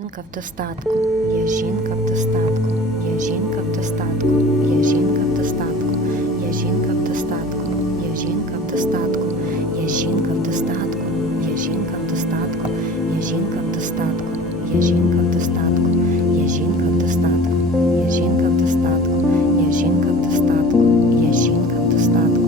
Жінка в достатку, я жінка в достатку, я жінка в достатку, я жінка в достатку, я жінка в достатку, я жінка в достатку, я жінка в достатку, я жінка в достатку, я жінка в достатку, я жінка в достатку, я жінка в достатку, я жінка в достатку, я жінка в достатку, я жінка в достатку.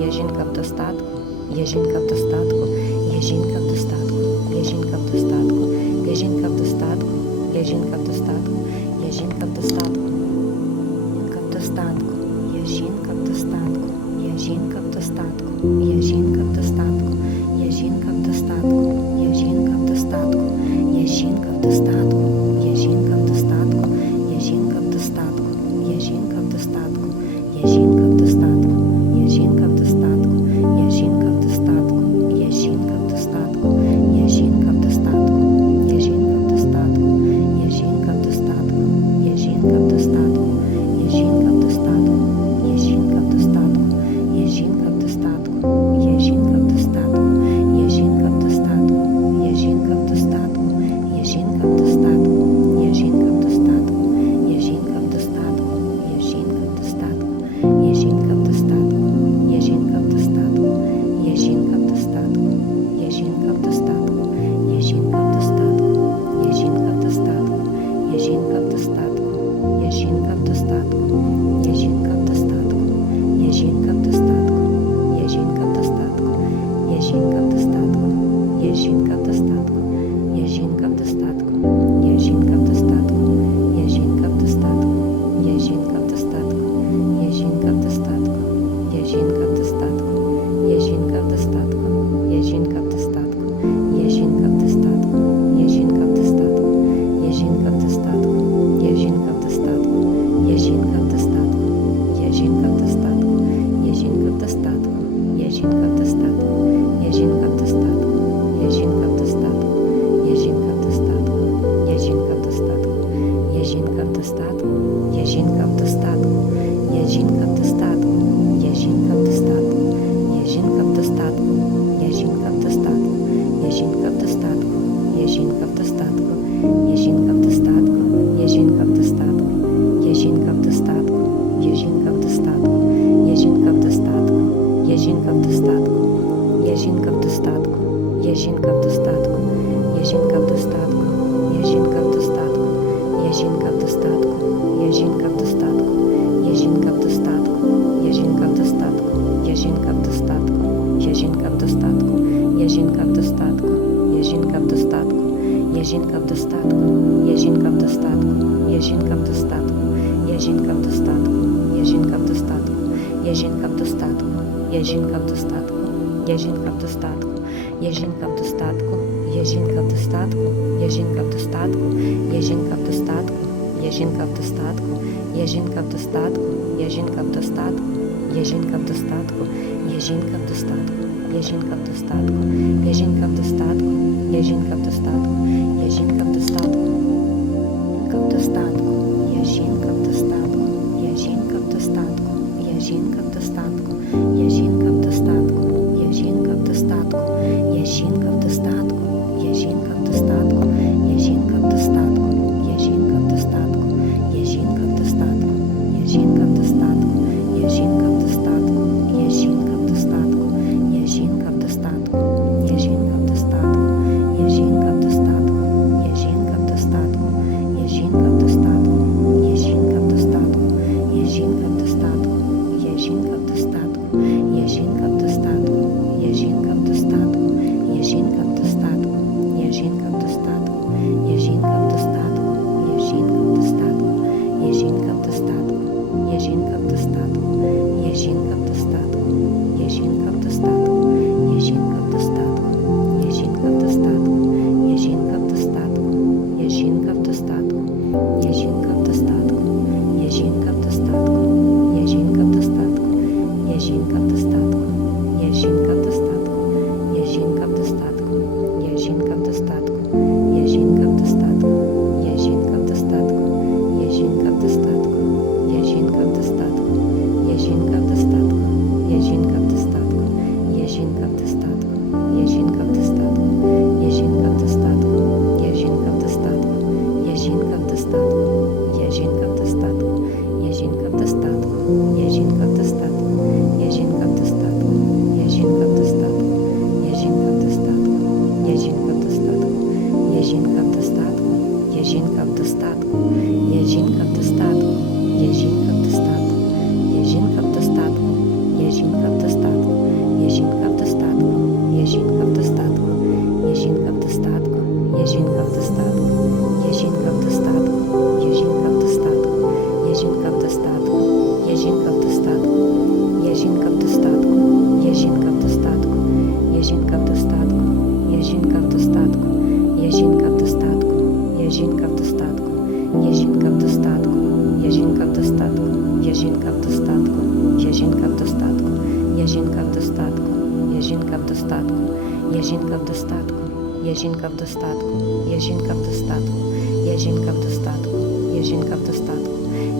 Я жінка в достатку, я жінка в достатку, я жінка в достатку, я жінка в достатку, я жінка в достатку, я жінка в достатку, я жінка в достатку, жінка в достатку, я жінка в достатку, я жінка в достатку. Я жінка в достатку, я жінка в достатку, я жінка в достатку, я жінка в достатку, я жінка в достатку, я жінка в достатку, я жінка в достатку, я жінка в достатку, я жінка в достатку, я жінка в достатку, я жінка в достатку, я жінка в достатку, я жінка в достатку, я жінка в достатку, в достатку, я жінка в достатку, я жінка в достатку, я жінка в достатку. достатку, я жінка в достатку, я жінка в достатку, я жінка в достатку, я жінка в достатку, я жінка в достатку,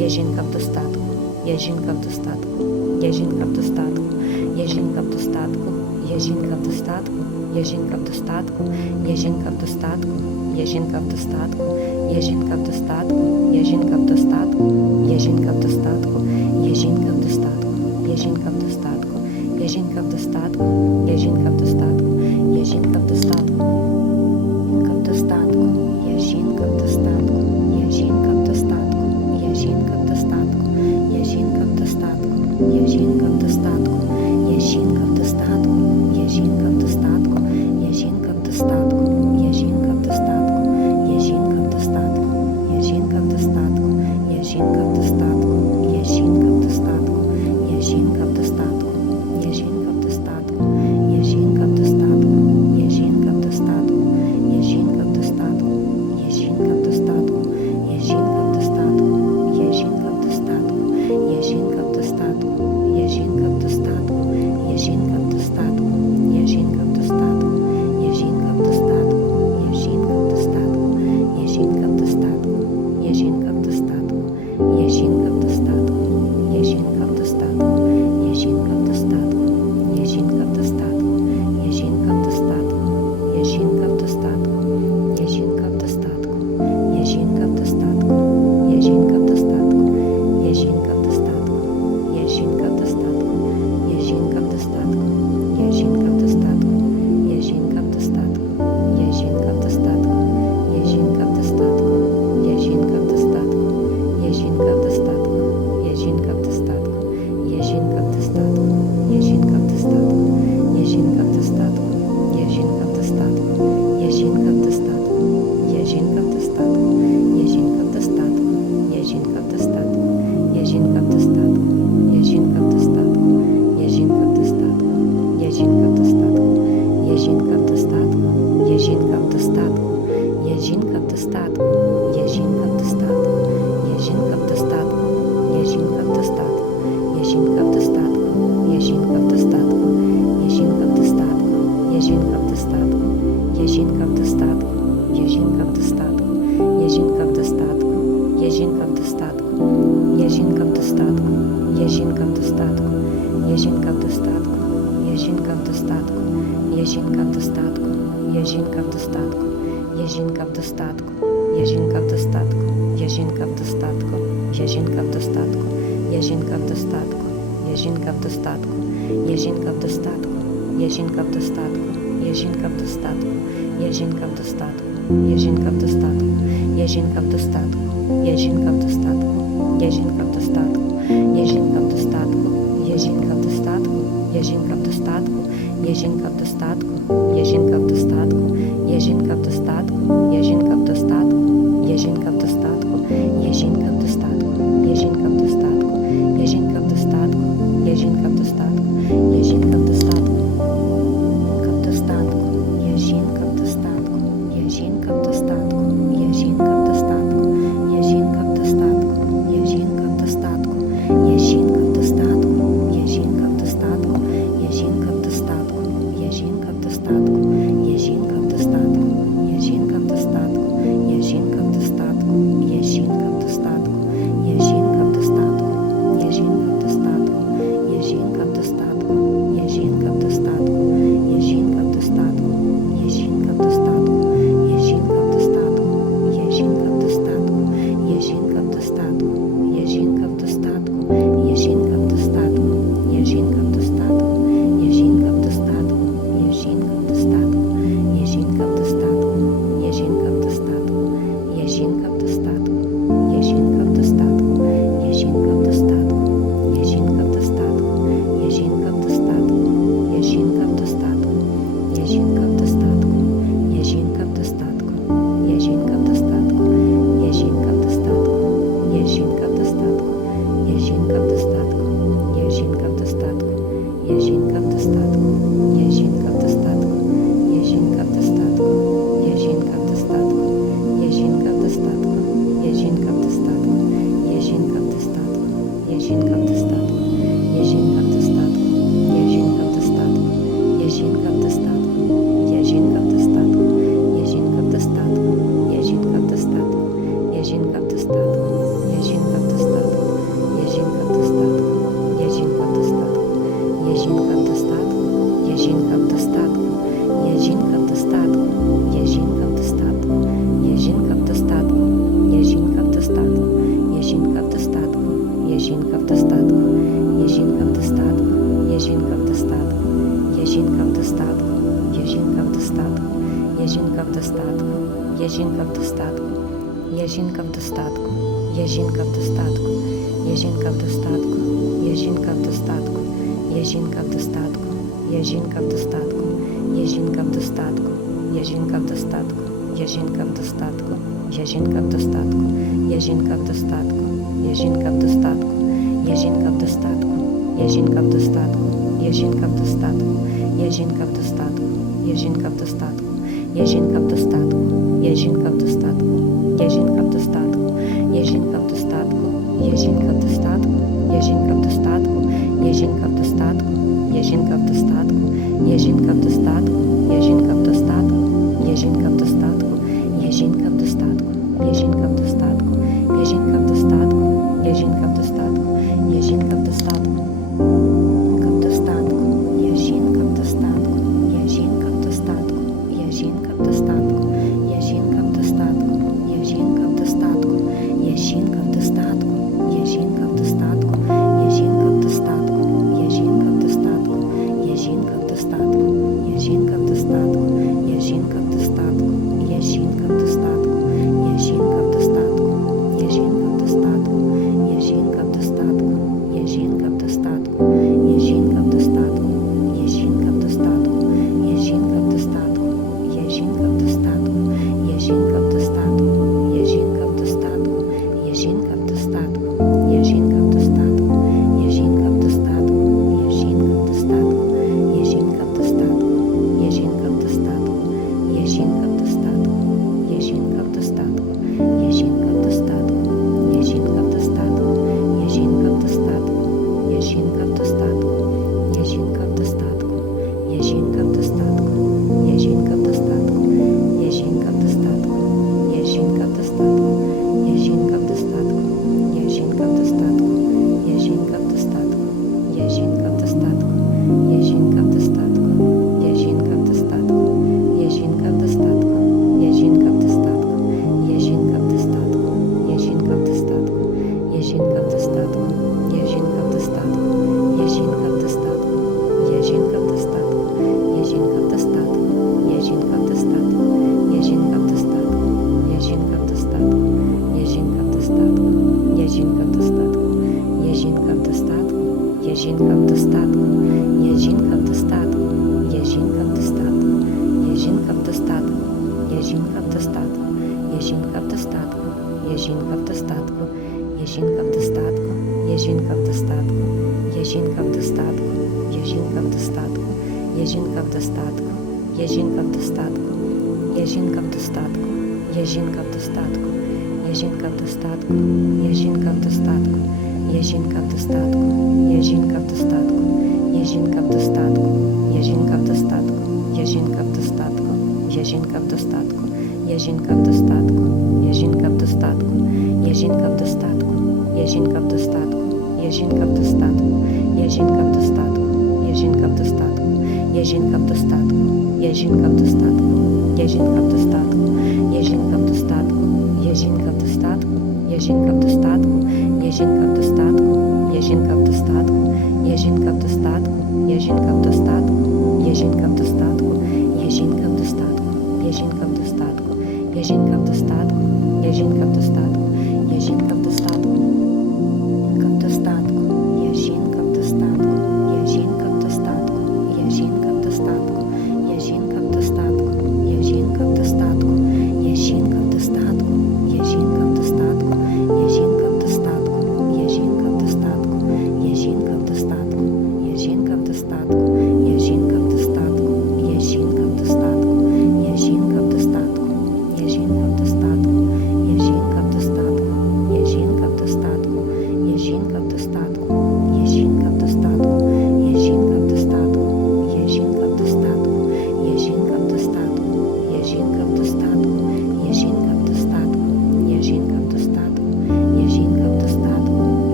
я жінка в достатку, я жінка в достатку, я жінка в достатку, я жінка в достатку, я жінка в достатку, я жінка в достатку, я жінка в достатку, я жінка в достатку, я жінка в достатку, я жінка в достатку, я жінка в достатку, я жінка в достатку жінка в достатку, я жінка в достатку, я жінка в достатку. Достатку, я жінка в достатку, я жінка в достатку, я жінка в достатку, я жінка в достатку, я жінка в достатку, я жінка в достатку, я жінка в достатку, я жінка в достатку, я жінка в достатку, я жінка в достатку, я жінка в достатку, я жінка в достатку, я жінка в достатку, я жінка в достатку, я жінка в достатку, я жінка в достатку, я жінка в достатку, я жінка в достатку, я жінка в достатку, я жінка в достатку, я жінка в достатку, я жінка в достатку, я жінка в достатку, я жінка в достатку, я жінка в достатку, я жінка в достатку, я жінка в достатку, я жінка в достатку, я жінка в достатку, я жінка в достатку, я жінка в достатку, я жінка в достатку, я жінка в достатку, я жінка в достатку, я жінка в достатку, я жінка в достатку, я жінка в достатку, я жінка в достатку, я жінка в достатку, я жінка в достатку, я жінка в достатку, я жінка в достатку, я жінка в достатку, я жінка в достатку, я жінка в достатку, я жінка в достатку, я жінка в достатку, я жінка в достатку, я жінка в достатку, я жінка в достатку, я жінка жінка в достатку, я жінка в достатку, я жінка в достатку, я жінка в достатку, я жінка в достатку, я жінка в достатку, я жінка в достатку, я жінка в достатку, я жінка в достатку, я жінка в достатку, я жінка в достатку, я жінка в достатку, я жінка в достатку, я жінка в достатку, я жінка в достатку, я жінка в достатку, я жінка в достатку, я жінка в достатку, я жінка в достатку я жінка в достатку, я жінка в достатку, я жінка в достатку, я жінка в достатку, я жінка в достатку, я жінка в достатку, я жінка в достатку, я жінка в достатку, я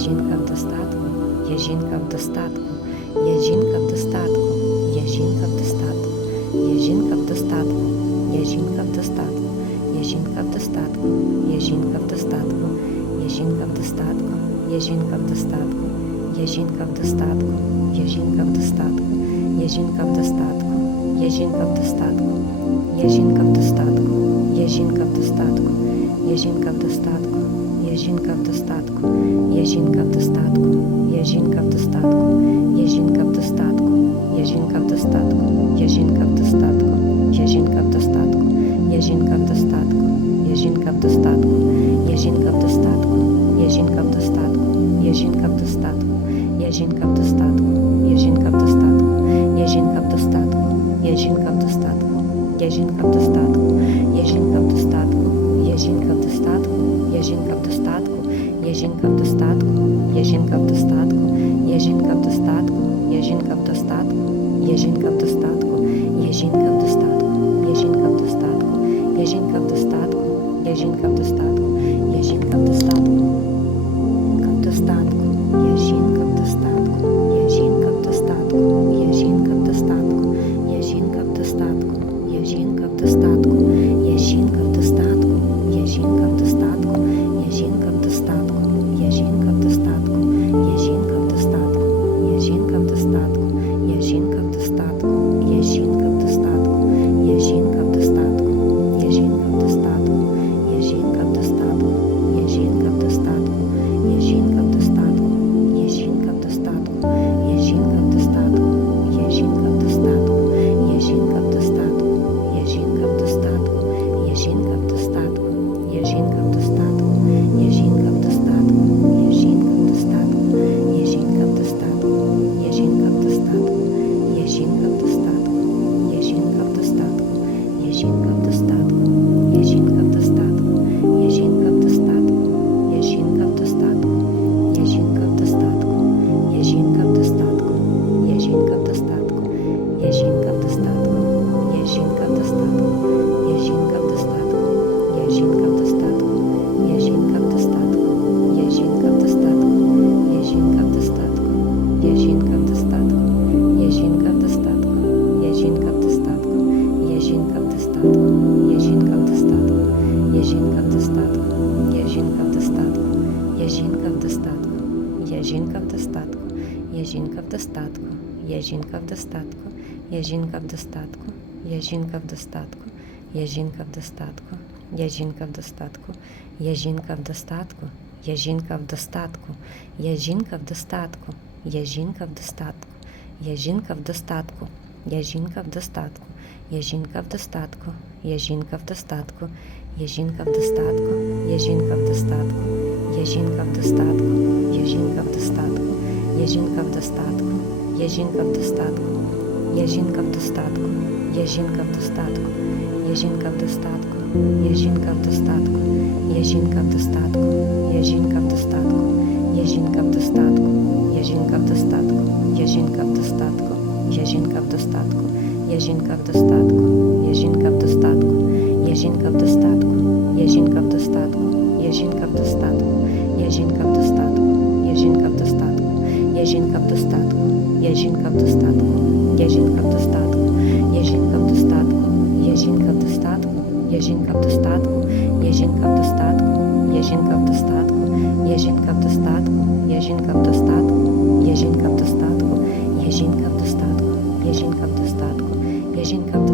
жінка в достатку, я жінка в достатку, я жінка в достатку, я жінка в достатку, я жінка в достатку, я жінка в достатку, я жінка в достатку, я жінка в достатку, я жінка в достатку, я жінка в достатку, я жінка в достатку, я жінка в достатку, я жінка в достатку, я жінка в достатку, я жінка в достатку, я жінка в достатку, я жінка в достатку, я жінка в достатку, я жінка в достатку, я жінка в достатку, я жінка в достатку, я жінка в достатку, я жінка в достатку, я жінка в достатку, я жінка в достатку, я жінка в достатку, я жінка в достатку, я жінка в достатку, я жінка в достатку, я жінка в достатку, я жінка в достатку, я жінка в достатку, я жінка в достатку, я жінка в достатку, я жінка в достатку, я жінка в достатку, я жінка в достатку, я жінка в достатку, я жінка в достатку, я жінка в достатку, я жінка в достатку, я жінка в достатку, я жінка в достатку, я жінка в достатку, я жінка в достатку, я жінка в достатку, я жінка в достатку, в достатку, жінка в достатку, я жінка в достатку, я жінка в достатку, я жінка в достатку, я жінка в достатку, я жінка в достатку, я жінка в достатку, я жінка в достатку, я жінка в достатку, я жінка в достатку, я жінка в достатку, я жінка в достатку, я жінка в достатку, я жінка в достатку, я жінка в достатку, я жінка в достатку, я жінка в достатку, я жінка в достатку. Я жінка в достатку, я жінка в достатку, я жінка в достатку, я жінка в достатку, я жінка в достатку, я жінка в достатку, я жінка в достатку, я жінка в достатку, я жінка в достатку, я жінка в достатку, я жінка в достатку, я жінка в достатку, я жінка в достатку, я жінка в достатку, я жінка в достатку, я жінка в достатку, я жінка в достатку. Я жінка в достатку, я жінка в достатку, я жінка в достатку, я жінка в достатку, я жінка в достатку, я жінка в достатку, я жінка в достатку, я жінка в достатку, я жінка в достатку, я жінка в достатку, я жінка в достатку, я жінка в достатку, я жінка в достатку, я жінка в достатку, я жінка в достатку, я жінка в достатку.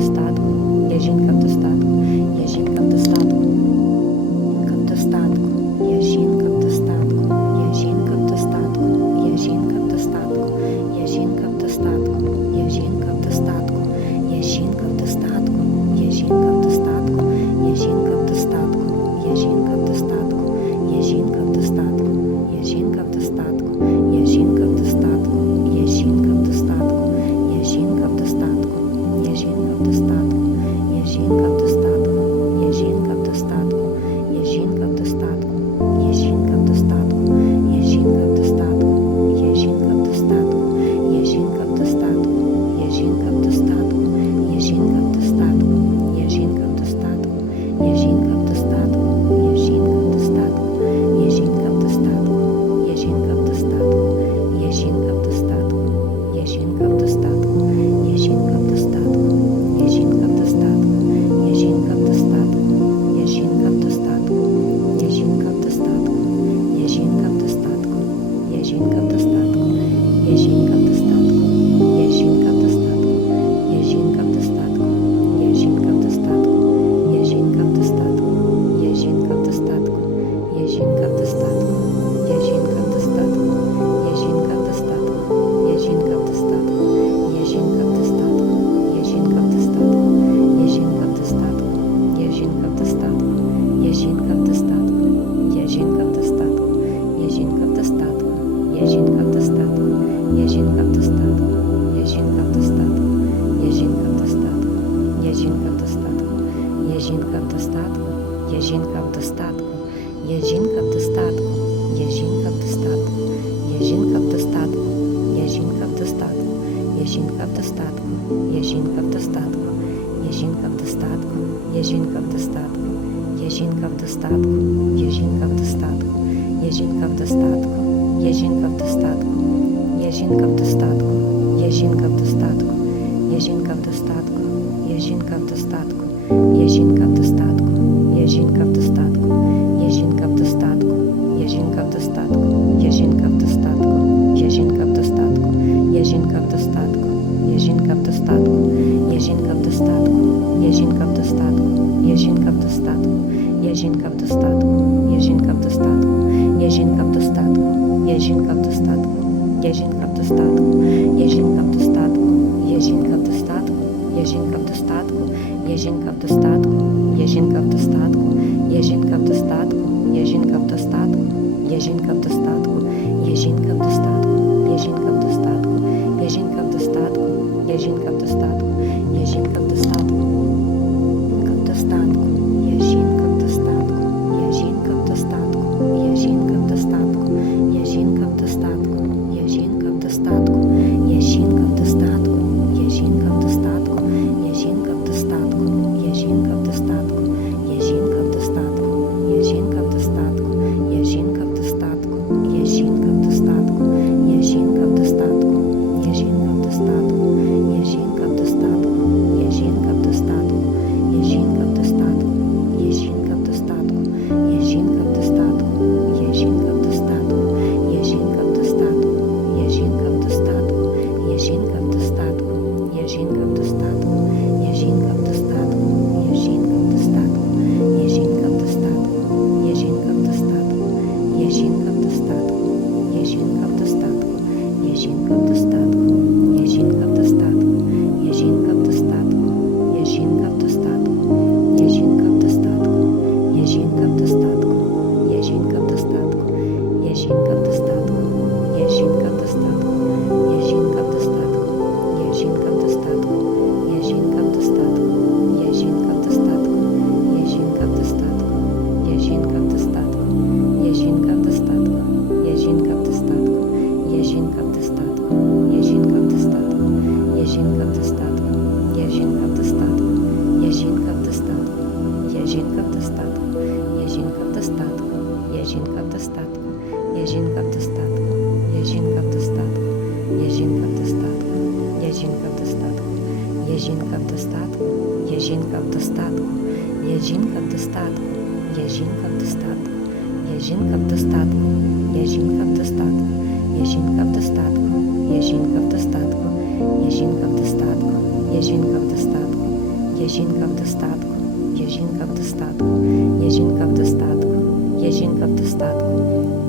Достатку,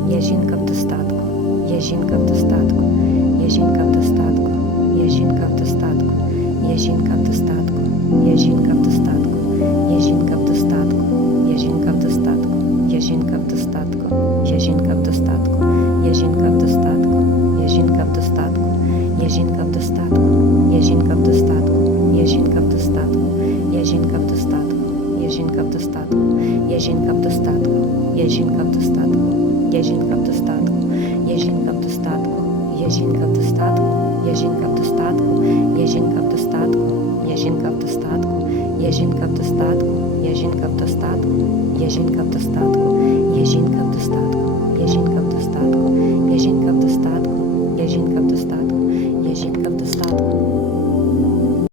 я жінка в достатку, я жінка в достатку, я жінка в достатку, я жінка в достатку, я жінка в достатку, я жінка в достатку, я жінка в достатку, я жінка в достатку, я жінка в достатку, я жінка в достатку, я жінка в достатку, я жінка в достатку, я жінка в достатку, я жінка в достатку, я жінка в достатку, я жінка в достатку, я жінка в достатку, я жінка в достатку, я жінка в достатку, я жінка в достатку, я жінка в достатку, я жінка в достатку, я жінка в достатку, я жінка в достатку, я жінка в достатку, я жінка в достатку, я жінка в достатку, я жінка в достатку, я жінка в достатку.